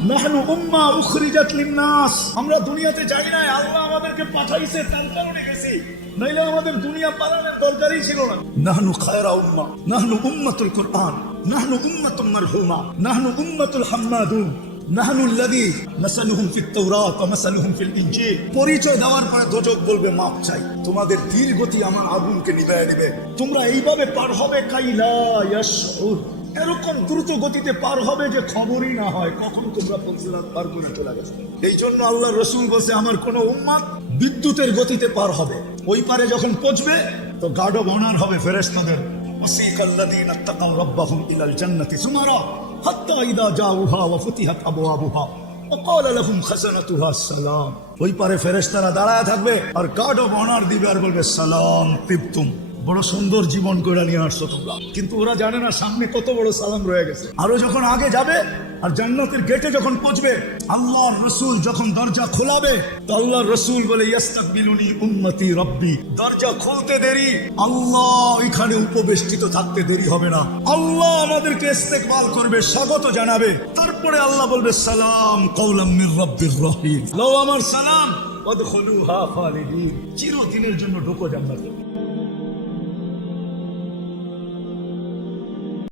নাহনু উম্মা উখরিজাত লিন-নাস, আমরা দুনিয়াতে যাই নাই, আল্লাহ আমাদেরকে পাঠাইছে, তার কারণে গেছি, নইলে আমাদের দুনিয়া পালনের দরকারই ছিল না। নাহনু খায়রা উম্মাহ, নাহনু উম্মাতুল কুরআন, নাহনু উম্মাতুম মারহুমা, নাহনু উম্মাতুল হাম্মাদুন, নাহনুল্লাযী মাসালুহুম ফিত তাওরাত ওয়া মাসালুহুম ফিল ইনজিল। পরিচয় দেওয়ার পরে দোজখ বলবে মাপ চাই, তোমাদের ধীর গতি আমার আগুনকে নিভাইয়া দিবে, তোমরা এইভাবে পার হবে কাইলা ইয়াশউর, এরকম দ্রুত গতিতে পার হবে যে খবরই না হয় কখন তোমরা ফজিলত পার করে চলে গেছো। এই জন্য আল্লাহ রসুল বলছে আমার কোন উম্মত বিদ্যুতের গতিতে পার হবে, ওই পারে যখন পৌঁছবে তো গার্ড অব অনার হবে ফেরেশতাদের। ওয়াসিকাল্লাযীনা তাকাউ রাব্বাহুম ইলাল জান্নাতি সুমারা হাত্তা ইযা জাউহা ওয়া ফুতিহাত আবওয়াবুহা ওয়া ক্বালা লাহুম খাযানাতুহা আসসালাম। ওই পারে ফেরেশতারা দাঁড়ায় থাকবে আর গার্ড অব অনার দিবে আর বলবে সালাম তিবতুম, বড় সুন্দর জীবন করে নিয়ে আসছো তোমরা। কিন্তু ওরা জানে না সামনে কত বড় সালাম রয়ে গেছে। আরো যখন আগে যাবে আর জান্নাতের গেটে যখন পৌঁছবে, আল্লাহর রাসূল যখন দরজা খোলাবে তো আল্লাহর রাসূল বলে ইস্তাকবিলুনি উম্মতি রাব্বি, দরজা খুলতে দেরি, আল্লাহ এখানে উপবেষ্টিত থাকতে দেরি হবে না, আল্লাহ আমাদেরকে ইস্তেকবাল করবে, স্বাগত জানাবে। তারপরে আল্লাহ বলবে সালাম কাওলাম মির রাব্বির রহিম, লও আমার সালাম ওয়াদখুলুহা খালিদিন, চিরদিনের জন্য ঢোকো জান্নাতে।